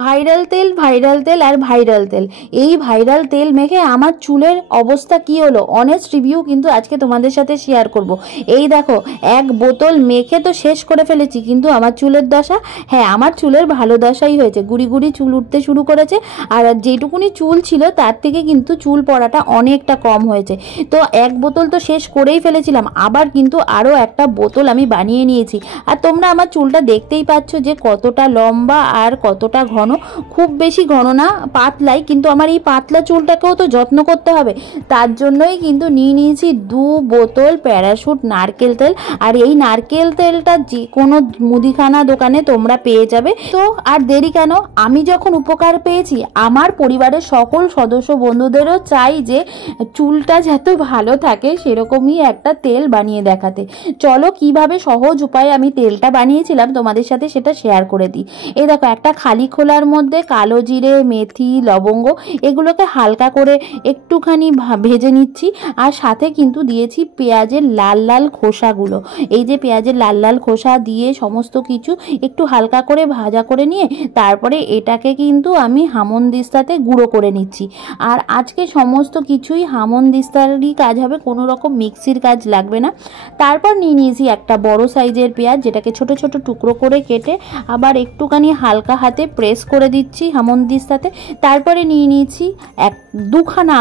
Viral তেল আর viral তেল, এই ভাইরাল তেল মেখে আমার চুলের অবস্থা কি হলো, অনেস্ট রিভিউ কিন্তু আজকে তোমাদের সাথে শেয়ার করব। এই দেখো, এক বোতল মেখে তো শেষ করে ফেলেছি, কিন্তু আমার চুলের দশা, হ্যাঁ আমার চুলের ভালো দশাই হয়েছে। গুড়ি গুড়ি চুল উঠতে শুরু করেছে, আর যেটুকুনি চুল ছিল তার থেকে কিন্তু চুল পড়াটা অনেকটা কম হয়েছে। তো এক বোতল তো শেষ করেই ফেলেছিলাম, আবার কিন্তু আরও একটা বোতল আমি বানিয়ে নিয়েছি। আর তোমরা আমার চুলটা দেখতেই পাচ্ছ যে কতটা লম্বা আর কতটা ঘন। খুব বেশি ঘন না, পাতলাই, কিন্তু আমার এই পাতলা চুলটাকেও তো যত্ন করতে হবে। তার জন্যই কিন্তু নিয়ে নিয়েছি 2 বোতল প্যারাশুট নারকেল তেল। আর এই নারকেল তেলটা যে কোনো মুদিখানা দোকানে তোমরা পেয়ে যাবে। তো আর দেরি কেন, আমি যখন উপকার পেয়েছি, আমার পরিবারের সকল সদস্য বন্ধুদেরও চাই যে চুলটা যাতে ভালো থাকে, সেরকমই একটা তেল বানিয়ে দেখাতে। চলো কিভাবে সহজ উপায়ে আমি তেলটা বানিয়েছিলাম তোমাদের সাথে সেটা শেয়ার করে দিই। এই দেখো, একটা খালি খোলার মধ্যে কালো জিরে, মেথি, লবঙ্গ এগুলোকে হালকা করে একটুখানি ভেজে নিচ্ছি। আর সাথে কিন্তু দিয়েছি পেঁয়াজের লাল লাল খোসাগুলো। এই যে পেঁয়াজের লাল লাল খোসা দিয়ে সমস্ত কিছু একটু হালকা করে ভাজা করে নিয়ে তারপরে এটাকে কিন্তু আমি হামনদিস্তাতে গুঁড়ো করে নিচ্ছি। আর আজকে সমস্ত কিছুই হামনদিস্তারই কাজ হবে, কোনো রকম মিক্সির কাজ লাগবে না। তারপর নিয়ে নিয়েছি একটা বড় সাইজের পেঁয়াজ, যেটাকে ছোট ছোট টুকরো করে কেটে আবার একটুখানি হালকা হাতে প্রেস করে দিচ্ছি হামনদিস্তাতে। তারপরে নিয়ে নিয়েছি 2খানা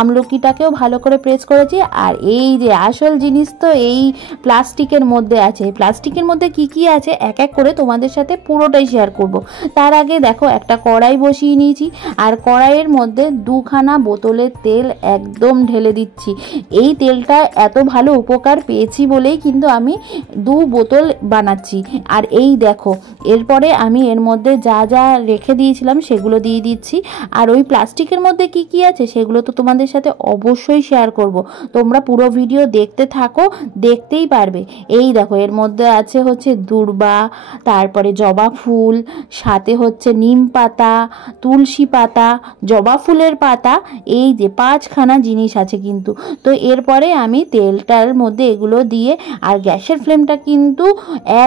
আমলকিটাকেও ভালো করে প্রেস করেছি। আর এই যে আসল জিনিস তো এই প্লাস্টিকের মধ্যে আছে। প্লাস্টিকের মধ্যে কি কি আছে এক এক করে তোমাদের সাথে পুরোটাই শেয়ার করব। তার আগে দেখো, একটা কড়াই বসিয়ে নিয়েছি, আর কড়াইয়ের মধ্যে 2খানা বোতলের তেল একদম ঢেলে দিচ্ছি। এই তেলটা এত ভালো উপকার পেয়েছি বলেই কিন্তু আমি 2 বোতল বানাচ্ছি। আর এই দেখো, এরপরে আমি এর মধ্যে যা যা রেখে দিয়েছিলাম সেগুলো দিয়ে দিচ্ছি। আর ওই প্লাস্টিকের মধ্যে কি কি আছে সেগুলো তো তোমাদের সাথে অবশ্যই শেয়ার করব। তোমরা পুরো ভিডিও দেখতে থাকো, দেখতেই পারবে। এই দেখো, এর মধ্যে আছে হচ্ছে দূর্বা, তারপরে জবা ফুল, সাথে হচ্ছে নিম পাতা, তুলসী পাতা, জবা ফুলের পাতা, এই যে 5খানা জিনিস আছে কিন্তু। তো এরপরে আমি তেলটার মধ্যে এগুলো দিয়ে, আর গ্যাসের ফ্লেমটা কিন্তু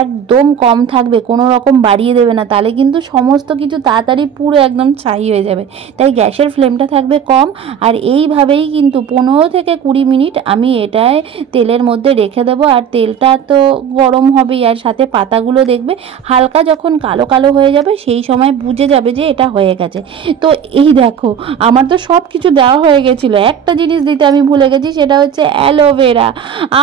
একদম কম থাকবে, কোনো রকম বাড়িয়ে দেবে না, তাহলে কিন্তু সমস্ত কিছু তাড়াতাড়ি পুরো একদম ছাই হয়ে যাবে। তাই গ্যাসের ফ্লেমটা থাকবে কম। আর এইভাবেই কিন্তু 15 থেকে 20 মিনিট আমি এটায় তেলের মধ্যে রেখে দেবো। আর তেলটা তো গরম হবেই, আর সাথে পাতাগুলো দেখবে হালকা যখন কালো কালো হয়ে যাবে সেই সময় বুঝে যাবে যে এটা হয়ে গেছে। তো এই দেখো, আমার তো সব কিছু দেওয়া হয়ে গেছিলো, একটা জিনিস দিতে আমি ভুলে গেছি, সেটা হচ্ছে অ্যালোভেরা।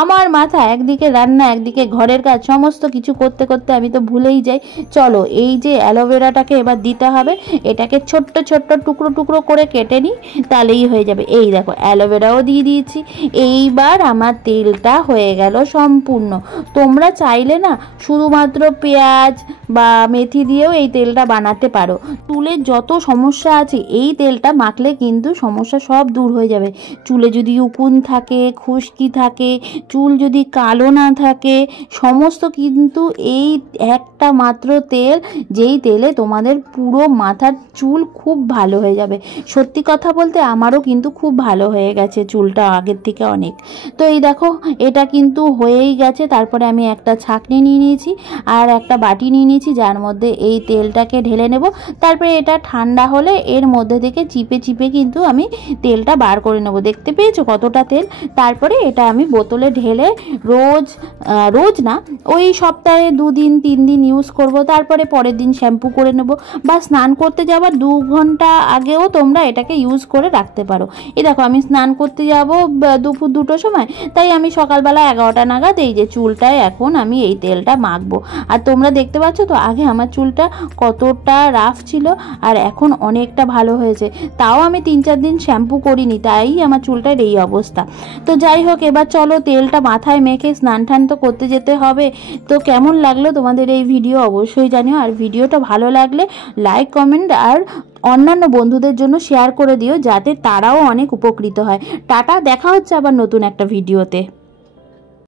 আমার মাথা একদিকে রান্না একদিকে ঘরের কাজ, সমস্ত কিছু করতে করতে আমি তো ভুলেই যাই। চলো, এই যে অ্যালোভেরাটাকে এবার দিতে হবে, এটাকে ছোট্ট ছোট্ট টুকরো টুকরো করে কেটে নিই, তাহলেই হয়ে যাবে। এই দেখো, অ্যালোভেরাও দিয়ে দিয়েছি। এইবার আমার তেলটা হয়ে গেল সম্পূর্ণ। তোমরা চাইলে না শুধুমাত্র পেঁয়াজ বা মেথি দিয়েও এই তেলটা বানাতে পারো। চুলের যত সমস্যা আছে এই তেলটা মাখলে কিন্তু সমস্যা সব দূর হয়ে যাবে। চুলে যদি উকুন থাকে, খুশকি থাকে, চুল যদি কালো না থাকে, সমস্ত কিন্তু এই একটা মাত্র তেল, যেই তেলে তোমাদের পুরো মাথার চুল খুব ভালো হয়ে যাবে। সত্যি কথা বলতে আমারও কিন্তু খুব ভালো হয়ে গেছে চুলটা আগের থেকে অনেক। তো এই দেখো, এটা কিন্তু হয়েই গেছে। তারপরে আমি একটা ছাঁকনি নিয়ে নিয়েছি আর একটা বাটি নিয়ে নিয়েছি, যার মধ্যে এই তেলটাকে ঢেলে নেব। তারপরে এটা ঠান্ডা হলে এর মধ্যে থেকে চিপে চিপে কিন্তু আমি তেলটা বার করে নেব। দেখতে পেয়েছো কতটা তেল? তারপরে এটা আমি বোতলে ঢেলে রোজ না, ওই সপ্তাহে 2 দিন 3 দিন ইউজ করব। তারপরে পরের দিন শ্যাম্পু করে নেব, বা স্নান করতে যাওয়ার 2 ঘন্টা আগেও তোমরা এটাকে ইউজ করে রাখতে পারো। এই দেখো, আমি স্নান করতে যাব দুপুর 2টোর সময়, তাই আমি সকালবেলা 11টা নাগাদ এই যে চুলটায় এখন আমি এই তেলটা মাখবো। আর তোমরা দেখতে পাচ্ছ তো আগে আমার চুলটা কতটা রাফ ছিল, আর এখন অনেকটা ভালো হয়েছে। তাও আমি 3-4 দিন শ্যাম্পু করিনি, তাই আমার চুলটার এই অবস্থা। তো যাই হোক, এবার চলো তেলটা মাথায় মেখে স্নান টান তো করতে যেতে হবে। তো কেমন লাগলো তোমাদের এই ভিডিও অবশ্যই জানিও। আর ভিডিওটা ভালো লাগলে লাইক, কমেন্ট আর অন্যান্য বন্ধুদের জন্য শেয়ার করে দিও, যাতে তারাও অনেক উপকৃত হয়। টাটা, দেখা হচ্ছে আবার নতুন একটা ভিডিওতে।